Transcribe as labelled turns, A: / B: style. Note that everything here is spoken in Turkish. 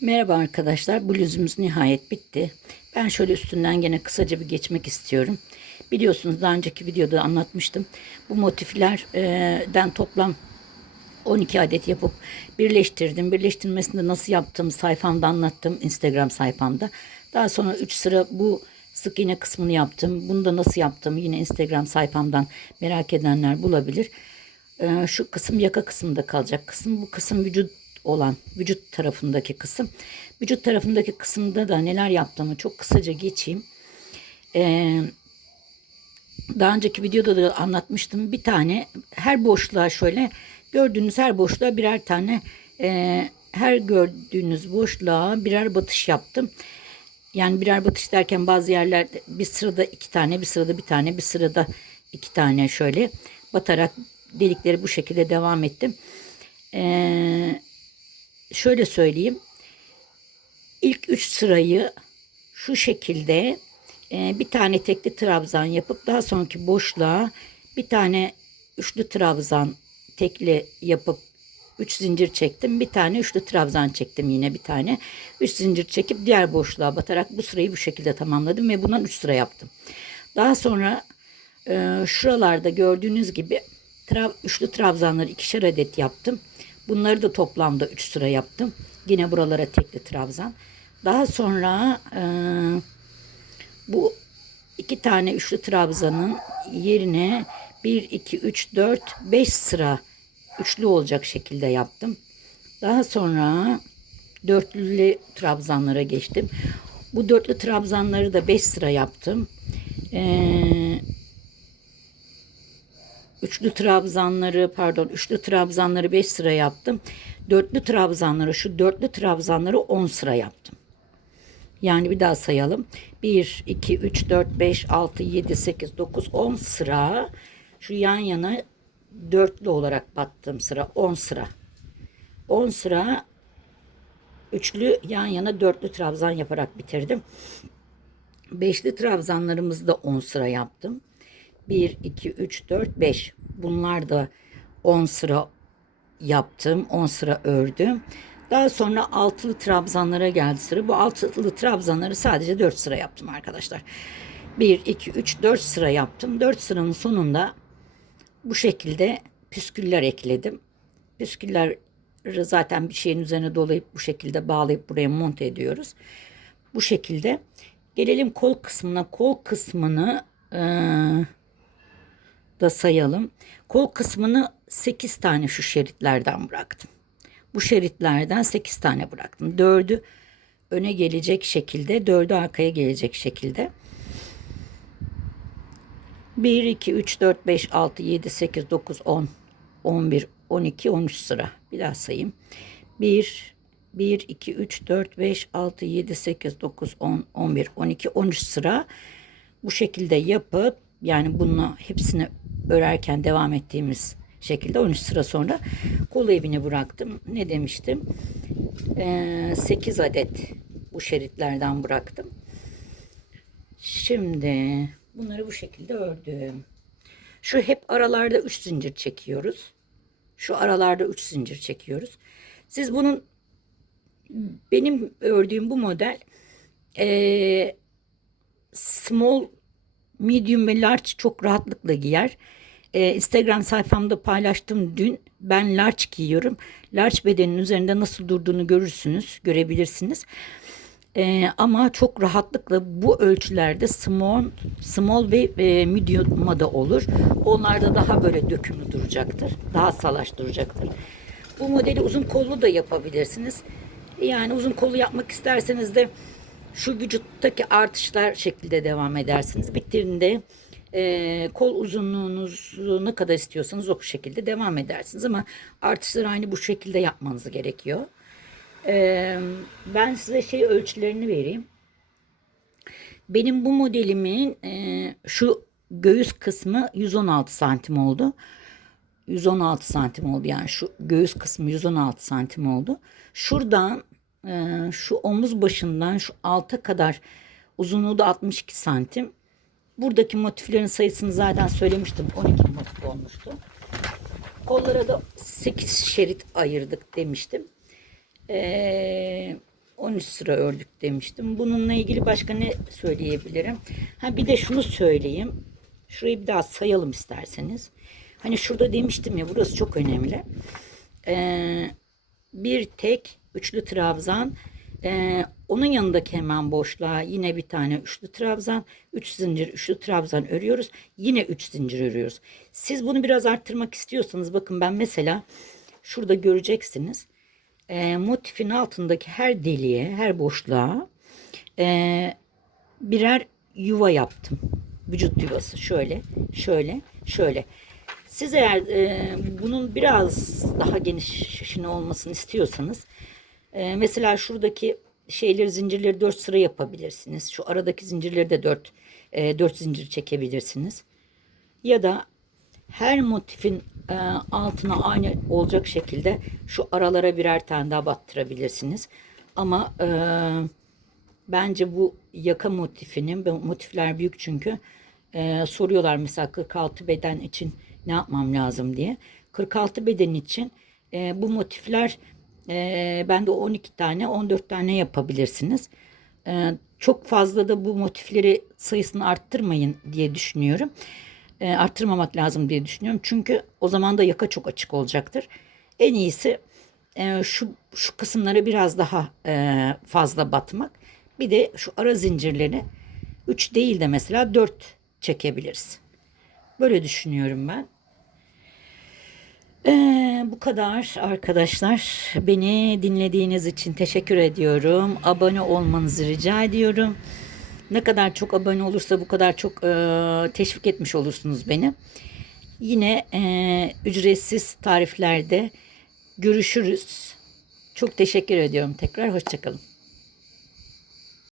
A: Merhaba arkadaşlar. Bluzumuz nihayet bitti. Ben şöyle üstünden gene kısaca bir geçmek istiyorum. Biliyorsunuz daha önceki videoda anlatmıştım. Bu motiflerden toplam 12 adet yapıp birleştirdim. Birleştirmesini nasıl yaptığımı sayfamda anlattım. Instagram sayfamda. Daha sonra 3 sıra bu sık iğne kısmını yaptım. Bunu da nasıl yaptığımı yine Instagram sayfamdan merak edenler bulabilir. Ee, şu kısım yaka kısmında kalacak kısım. Bu kısım vücut olan vücut tarafındaki kısım. Vücut tarafındaki kısımda da neler yaptığımı çok kısaca geçeyim. Ee, daha önceki videoda da anlatmıştım. Bir tane her boşluğa şöyle gördüğünüz her boşluğa birer tane e, her gördüğünüz boşluğa birer batış yaptım. Yani birer batış derken bazı yerlerde bir sırada iki tane, bir sırada bir tane, bir sırada iki tane şöyle batarak delikleri bu şekilde devam ettim. Ee, şöyle söyleyeyim. İlk üç sırayı şu şekilde e, bir tane tekli trabzan yapıp daha sonraki boşluğa bir tane üçlü trabzan tekli yapıp 3 zincir çektim. Bir tane üçlü trabzan çektim yine bir tane. 3 zincir çekip diğer boşluğa batarak bu sırayı bu şekilde tamamladım ve bundan 3 sıra yaptım. Daha sonra e, şuralarda gördüğünüz gibi tra üçlü trabzanları ikişer adet yaptım. Bunları da toplamda 3 sıra yaptım. Yine buralara tekli trabzan. Daha sonra e, bu iki tane üçlü trabzanın yerine 1, 2, 3, 4, 5 sıra üçlü olacak şekilde yaptım. Daha sonra dörtlü trabzanlara geçtim. Bu dörtlü trabzanları da 5 sıra yaptım. Ee, üçlü trabzanları pardon üçlü trabzanları 5 sıra yaptım. Dörtlü trabzanları şu dörtlü trabzanları 10 sıra yaptım. Yani bir daha sayalım. 1, 2, 3, 4, 5, 6, 7, 8, 9, 10 sıra. Şu yan yana dörtlü olarak battığım sıra 10 sıra. 10 sıra üçlü yan yana dörtlü trabzan yaparak bitirdim. Beşli trabzanlarımızı da 10 sıra yaptım. 1, 2, 3, 4, 5. Bunlar da 10 sıra yaptım. 10 sıra ördüm. Daha sonra altılı trabzanlara geldi sıra. Bu altılı trabzanları sadece 4 sıra yaptım arkadaşlar. 1, 2, 3, 4 sıra yaptım. 4 sıranın sonunda bu şekilde püsküller ekledim. Püskülleri zaten bir şeyin üzerine dolayıp bu şekilde bağlayıp buraya monte ediyoruz. Bu şekilde. Gelelim kol kısmına. Kol kısmını ee, da sayalım. Kol kısmını 8 tane şu şeritlerden bıraktım. Bu şeritlerden 8 tane bıraktım. 4'ü öne gelecek şekilde, 4'ü arkaya gelecek şekilde. 1, 2, 3, 4, 5, 6, 7, 8, 9, 10, 11, 12, 13 sıra. Bir daha sayayım. 1, 1, 2, 3, 4, 5, 6, 7, 8, 9, 10, 11, 12, 13 sıra. Bu şekilde yapıp yani bunu hepsini örerken devam ettiğimiz şekilde 13 sıra sonra kol evini bıraktım. Ne demiştim? Ee, 8 adet bu şeritlerden bıraktım. Şimdi bunları bu şekilde ördüm. Şu hep aralarda 3 zincir çekiyoruz. Şu aralarda 3 zincir çekiyoruz. Siz bunun benim ördüğüm bu model e, small, medium ve large çok rahatlıkla giyer. Ee, Instagram sayfamda paylaştım dün. Ben large giyiyorum. Large bedenin üzerinde nasıl durduğunu görürsünüz, görebilirsiniz. Ee, ama çok rahatlıkla bu ölçülerde small, small ve e, medium'a da olur. Onlarda daha böyle dökümlü duracaktır. Daha salaş duracaktır. Bu modeli uzun kollu da yapabilirsiniz. Yani uzun kollu yapmak isterseniz de şu vücuttaki artışlar şekilde devam edersiniz. Bittiğinde e, kol uzunluğunuzu ne kadar istiyorsanız o şekilde devam edersiniz. Ama artışları aynı bu şekilde yapmanız gerekiyor. E, ben size şey ölçülerini vereyim. Benim bu modelimin e, şu göğüs kısmı 116 santim oldu. 116 santim oldu yani şu göğüs kısmı 116 santim oldu. Şuradan e, şu omuz başından şu alta kadar uzunluğu da 62 santim. Buradaki motiflerin sayısını zaten söylemiştim. 12 motif olmuştu. Kollara da 8 şerit ayırdık demiştim. Ee, 13 sıra ördük demiştim. Bununla ilgili başka ne söyleyebilirim? Ha bir de şunu söyleyeyim. Şurayı bir daha sayalım isterseniz. Hani şurada demiştim ya burası çok önemli. Ee, bir tek üçlü trabzan. Ee, onun yanındaki hemen boşluğa yine bir tane üçlü trabzan. Üç zincir üçlü trabzan örüyoruz. Yine üç zincir örüyoruz. Siz bunu biraz arttırmak istiyorsanız bakın ben mesela şurada göreceksiniz. Ee, motifin altındaki her deliğe, her boşluğa ee, birer yuva yaptım. Vücut yuvası şöyle, şöyle, şöyle. Siz eğer e, bunun biraz daha genişini olmasını istiyorsanız e, mesela şuradaki şeyleri zincirleri 4 sıra yapabilirsiniz. Şu aradaki zincirleri de 4 e, 4 zincir çekebilirsiniz. Ya da her motifin e, altına aynı olacak şekilde şu aralara birer tane daha battırabilirsiniz. Ama e, bence bu yaka motifinin, motifler büyük çünkü e, soruyorlar mesela 46 beden için ne yapmam lazım diye. 46 beden için e, bu motifler e, bende 12 tane 14 tane yapabilirsiniz. E, çok fazla da bu motifleri sayısını arttırmayın diye düşünüyorum. E, arttırmamak lazım diye düşünüyorum. Çünkü o zaman da yaka çok açık olacaktır. En iyisi e, şu şu kısımlara biraz daha e, fazla batmak. Bir de şu ara zincirleri 3 değil de mesela 4 çekebiliriz. Böyle düşünüyorum ben. Ee, bu kadar arkadaşlar. Beni dinlediğiniz için teşekkür ediyorum. Abone olmanızı rica ediyorum. Ne kadar çok abone olursa bu kadar çok e, teşvik etmiş olursunuz beni. Yine e, ücretsiz tariflerde görüşürüz. Çok teşekkür ediyorum tekrar. Hoşçakalın.